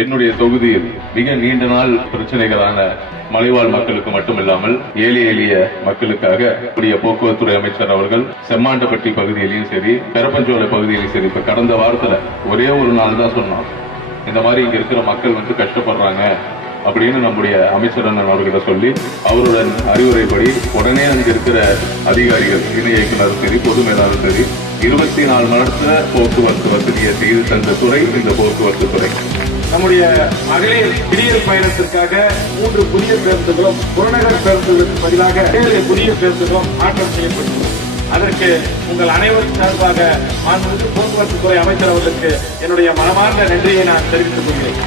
என்னுடைய தொகுதியில் மிக நீண்ட நாள் பிரச்சனைகளான மலைவாழ் மக்களுக்கு மட்டுமில்லாமல் ஏழை எளிய மக்களுக்காக கூடிய போக்குவரத்துறை அமைச்சர் அவர்கள் செம்மாண்டப்பட்டி பகுதியிலையும் சரி, பெரப்பஞ்சோலை பகுதியிலையும் சரி, இப்ப கடந்த வாரத்துல ஒரே ஒரு நாள் தான் சொன்னோம், இந்த மாதிரி இங்க இருக்கிற மக்கள் கஷ்டப்படுறாங்க அப்படின்னு நம்முடைய அமைச்சர் அண்ணன் அவர்கிட்ட சொல்லி அவருடன் அறிவுரைப்படி உடனே அங்க இருக்கிற அதிகாரிகள், இணை இயக்குநரும் சரி, பொது மேலாளரும் சரி, 24 மணி நேரத்துல போக்குவரத்து வசதியை செய்து தந்த துறை இந்த போக்குவரத்து துறை. நம்முடைய மகளிர் திடீர் பயணத்திற்காக 3 புதிய பேருந்துகளும் புறநகர் பேருந்துகளுக்கு பதிலாக 7 புதிய பேருந்துகளும் மாற்றம் செய்யப்பட்டுள்ளது. அதற்கு உங்கள் அனைவரும் சார்பாக மாண்புமிகு போக்குவரத்து துறை அமைச்சர் அவர்களுக்கு என்னுடைய மனமார்ந்த நன்றியை நான் தெரிவித்துக் கொள்கிறேன்.